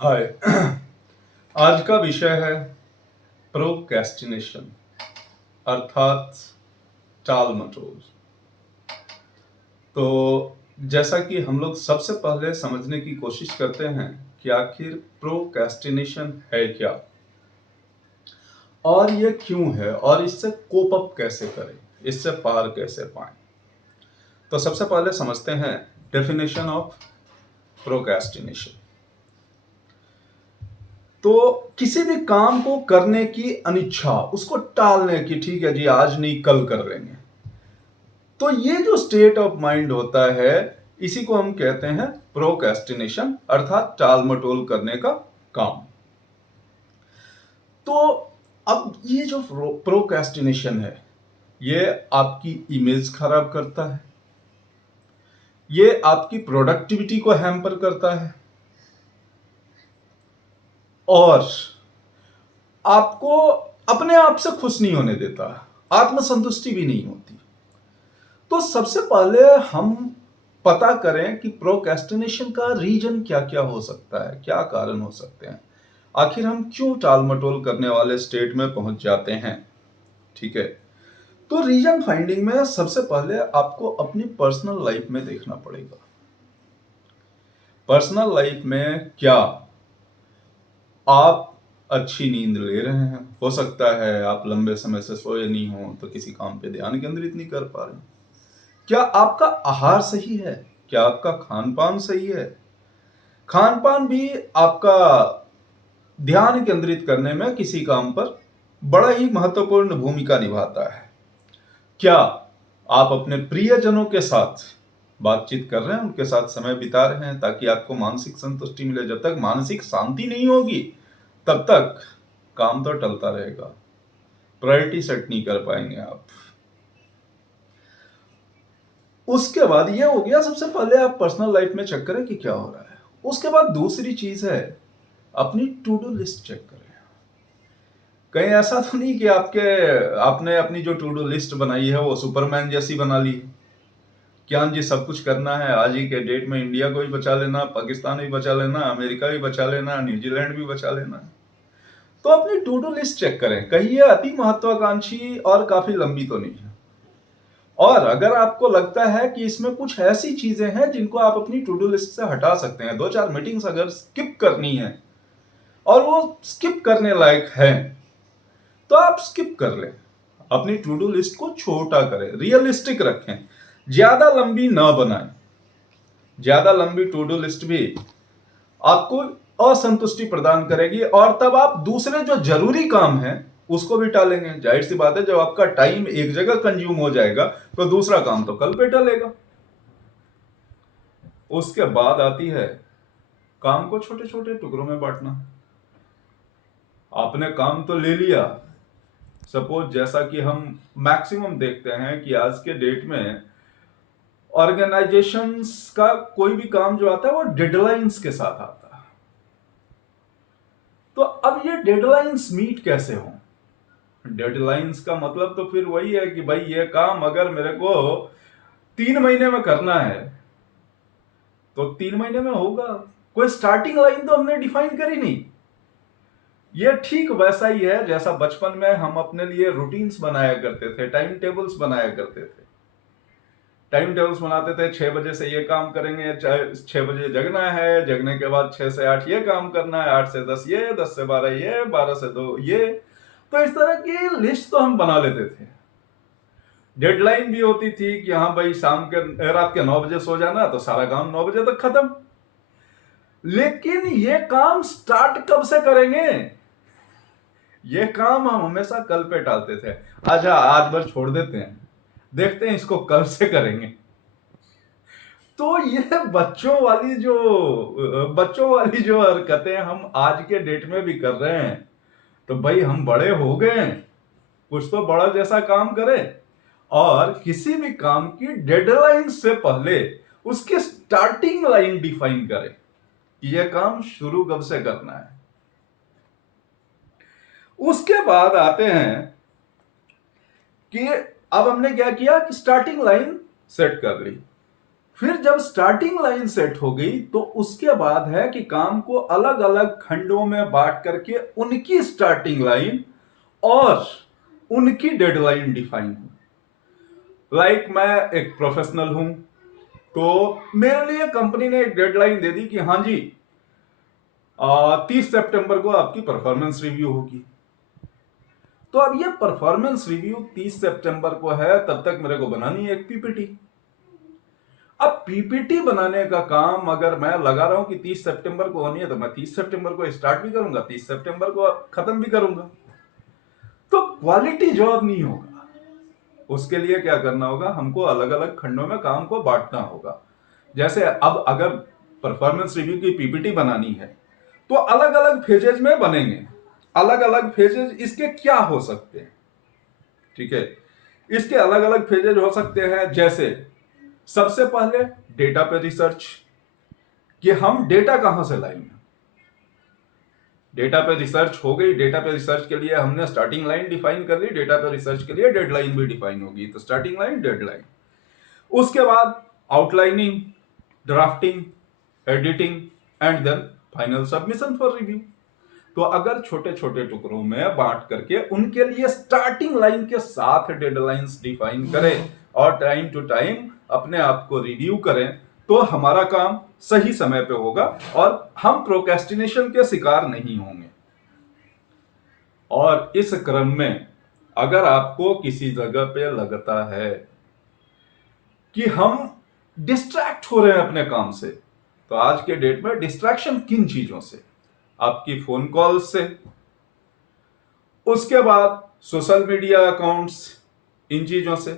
हाय। आज का विषय है प्रोक्रेस्टिनेशन अर्थात टाल मटोल। तो जैसा कि हम लोग सबसे पहले समझने की कोशिश करते हैं कि आखिर प्रोक्रेस्टिनेशन है क्या और ये क्यों है और इससे कोप अप कैसे करें, इससे पार कैसे पाएं। तो सबसे पहले समझते हैं डेफिनेशन ऑफ प्रोक्रेस्टिनेशन। तो किसी भी काम को करने की अनिच्छा, उसको टालने की, ठीक है जी आज नहीं कल कर लेंगे, तो ये जो स्टेट ऑफ माइंड होता है इसी को हम कहते हैं प्रोक्रेस्टिनेशन अर्थात टाल मटोल करने का काम। तो अब ये जो प्रोक्रेस्टिनेशन है ये आपकी इमेज खराब करता है, ये आपकी प्रोडक्टिविटी को हैम्पर करता है और आपको अपने आप से खुश नहीं होने देता, आत्मसंतुष्टि भी नहीं होती। तो सबसे पहले हम पता करें कि प्रोक्रेस्टिनेशन का रीजन क्या क्या हो सकता है, क्या कारण हो सकते हैं, आखिर हम क्यों टाल मटोल करने वाले स्टेट में पहुंच जाते हैं। ठीक है, तो रीजन फाइंडिंग में सबसे पहले आपको अपनी पर्सनल लाइफ में देखना पड़ेगा। पर्सनल लाइफ में क्या आप अच्छी नींद ले रहे हैं? हो सकता है आप लंबे समय से सोए नहीं हो तो किसी काम पे ध्यान केंद्रित नहीं कर पा रहे। क्या आपका आहार सही है? क्या आपका खान पान सही है? खान पान भी आपका ध्यान केंद्रित करने में किसी काम पर बड़ा ही महत्वपूर्ण भूमिका निभाता है। क्या आप अपने प्रियजनों के साथ बातचीत कर रहे हैं, उनके साथ समय बिता रहे हैं ताकि आपको मानसिक संतुष्टि मिले? जब तक मानसिक शांति नहीं होगी तब तक काम तो टलता रहेगा, प्रायोरिटी सेट नहीं कर पाएंगे आप। उसके बाद ये हो गया, सबसे पहले आप पर्सनल लाइफ में चेक करें कि क्या हो रहा है। उसके बाद दूसरी चीज है अपनी टू डू लिस्ट चेक करें। कहीं ऐसा तो नहीं कि आपने अपनी जो टू डू लिस्ट बनाई है वो सुपरमैन जैसी बना ली है कि हाँ जी सब कुछ करना है, आज ही के डेट में इंडिया को भी बचा लेना, पाकिस्तान भी बचा लेना, अमेरिका भी बचा लेना, न्यूजीलैंड भी बचा लेना। तो अपनी टू डू लिस्ट चेक करें, कहीं ये अति महत्वाकांक्षी और काफी लंबी तो नहीं है। और अगर आपको लगता है कि इसमें कुछ ऐसी चीजें हैं जिनको आप अपनी टू डू लिस्ट से हटा सकते हैं, दो चार मीटिंग्स अगर स्किप करनी है और वो स्किप करने लायक है तो आप स्किप कर लें। अपनी टू डू लिस्ट को छोटा करें, रियलिस्टिक रखें, ज्यादा लंबी ना बनाएं। ज्यादा लंबी टू डू लिस्ट भी आपको असंतुष्टि प्रदान करेगी और तब आप दूसरे जो जरूरी काम है उसको भी टालेंगे। जाहिर सी बात है, जब आपका टाइम एक जगह कंज्यूम हो जाएगा तो दूसरा काम तो कल पे टलेगा। उसके बाद आती है काम को छोटे छोटे टुकड़ों में बांटना। आपने काम तो ले लिया, सपोज जैसा कि हम मैक्सिमम देखते हैं कि आज के डेट में ऑर्गेनाइजेशंस का कोई भी काम जो आता है वो डेडलाइंस के साथ आता है। तो अब ये डेडलाइंस मीट कैसे हो? डेडलाइंस का मतलब तो फिर वही है कि भाई ये काम अगर मेरे को 3 महीने में करना है तो 3 महीने में होगा। कोई स्टार्टिंग लाइन तो हमने डिफाइन करी नहीं। ये ठीक वैसा ही है जैसा बचपन में हम अपने लिए रूटीन्स बनाया करते थे, टाइम टेबल्स बनाया करते थे। टाइम टेबल्स बनाते थे, 6 बजे से ये काम करेंगे, 6 बजे जगना है, जगने के बाद 6 से 8 ये काम करना है, 8 से 10 ये, 10 से 12 ये, 12 से 2 ये। तो इस तरह की लिस्ट तो हम बना लेते थे। डेडलाइन भी होती थी कि हाँ भाई रात के 9 बजे सो जाना, तो सारा काम 9 बजे तक खत्म। लेकिन ये काम स्टार्ट कब से करेंगे? ये काम हम हमेशा कल पे टालते थे। अच्छा आज भर छोड़ देते हैं, देखते हैं इसको कल से करेंगे। तो ये बच्चों वाली जो हरकतें हम आज के डेट में भी कर रहे हैं। तो भाई हम बड़े हो गए हैं, कुछ तो बड़ा जैसा काम करें और किसी भी काम की डेडलाइन से पहले उसकी स्टार्टिंग लाइन डिफाइन करें कि यह काम शुरू कब से करना है। उसके बाद आते हैं कि अब हमने क्या किया कि स्टार्टिंग लाइन सेट कर ली, फिर जब स्टार्टिंग लाइन सेट हो गई तो उसके बाद है कि काम को अलग अलग खंडों में बांट करके उनकी स्टार्टिंग लाइन और उनकी डेडलाइन डिफाइन हो। लाइक मैं एक प्रोफेशनल हूं, तो मेरे लिए कंपनी ने एक डेडलाइन दे दी कि हाँ जी 30 सितंबर को आपकी परफॉर्मेंस रिव्यू होगी। तो अब ये परफॉर्मेंस रिव्यू 30 सितंबर को है, तब तक मेरे को बनानी है एक पीपीटी। अब पीपीटी बनाने का काम अगर मैं लगा रहा हूं कि 30 सितंबर को होनी है, तो मैं 30 सितंबर को स्टार्ट भी करूंगा, 30 सितंबर को खत्म भी करूंगा, तो क्वालिटी जॉब नहीं होगा। उसके लिए क्या करना होगा, हमको अलग अलग खंडों में काम को बांटना होगा। जैसे अब अगर परफॉर्मेंस रिव्यू की पीपीटी बनानी है तो अलग अलग फेजेज में बनेंगे। अलग अलग फेजेज इसके क्या हो सकते हैं, ठीक है, इसके अलग अलग फेजेज हो सकते हैं। जैसे सबसे पहले डेटा पे रिसर्च, कि हम डेटा कहां से लाएंगे। डेटा पे रिसर्च हो गई, डेटा पे रिसर्च के लिए हमने स्टार्टिंग लाइन डिफाइन कर ली, डेटा पे रिसर्च के लिए डेडलाइन भी डिफाइन होगी, तो स्टार्टिंग लाइन डेडलाइन। उसके बाद outlining, drafting, editing and then final submission for review. तो अगर छोटे छोटे टुकड़ों में बांट करके उनके लिए स्टार्टिंग लाइन के साथ डेडलाइंस डिफाइन करें और टाइम टू टाइम अपने आप को रिव्यू करें, तो हमारा काम सही समय पे होगा और हम प्रोक्रेस्टिनेशन के शिकार नहीं होंगे। और इस क्रम में अगर आपको किसी जगह पे लगता है कि हम डिस्ट्रैक्ट हो रहे हैं अपने काम से, तो आज के डेट में डिस्ट्रैक्शन किन चीजों से, आपकी फोन कॉल से, उसके बाद सोशल मीडिया अकाउंट्स, इन चीजों से।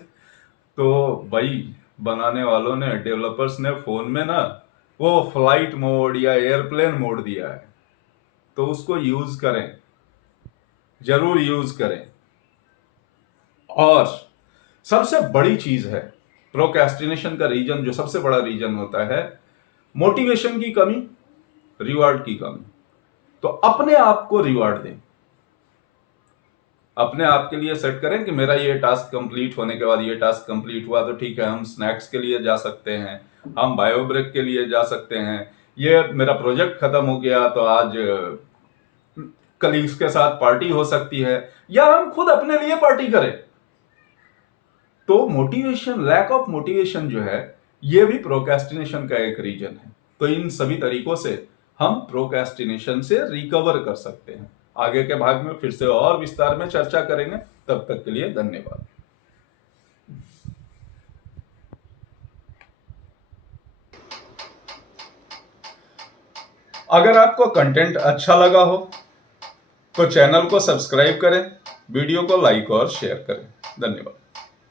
तो भाई बनाने वालों ने, डेवलपर्स ने फोन में ना वो फ्लाइट मोड या एयरप्लेन मोड दिया है, तो उसको यूज करें, जरूर यूज करें। और सबसे बड़ी चीज है प्रोक्रेस्टिनेशन का रीजन, जो सबसे बड़ा रीजन होता है, मोटिवेशन की कमी, रिवार्ड की कमी। तो अपने आप को रिवार्ड दें, अपने आप के लिए सेट करें कि मेरा ये टास्क कंप्लीट होने के बाद, ये टास्क कंप्लीट हुआ तो ठीक है, हम स्नैक्स के लिए जा सकते हैं, हम बायो ब्रेक के लिए जा सकते हैं, ये मेरा प्रोजेक्ट खत्म हो गया तो आज कलीग्स के साथ पार्टी हो सकती है, या हम खुद अपने लिए पार्टी करें। तो मोटिवेशन, लैक ऑफ मोटिवेशन जो है, ये भी प्रोक्रेस्टिनेशन का एक रीजन है। तो इन सभी तरीकों से हम प्रोक्रेस्टिनेशन से रिकवर कर सकते हैं। आगे के भाग में फिर से और विस्तार में चर्चा करेंगे। तब तक के लिए धन्यवाद। अगर आपको कंटेंट अच्छा लगा हो तो चैनल को सब्सक्राइब करें, वीडियो को लाइक और शेयर करें। धन्यवाद।